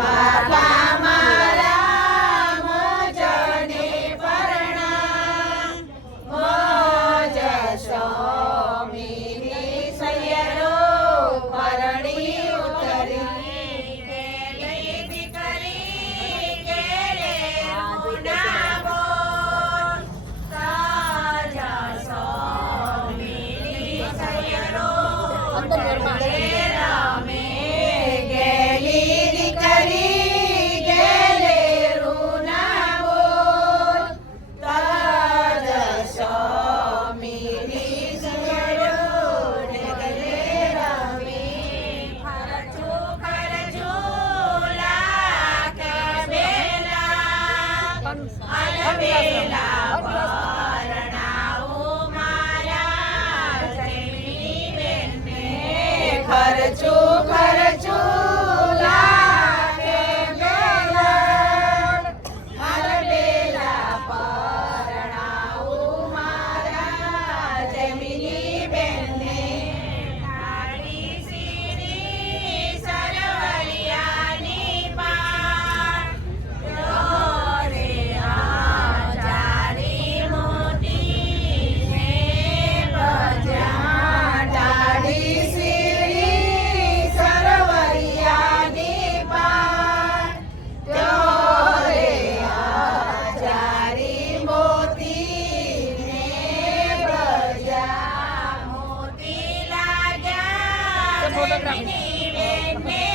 มาต চোখ ഫോട്ടോഗ്രാഫി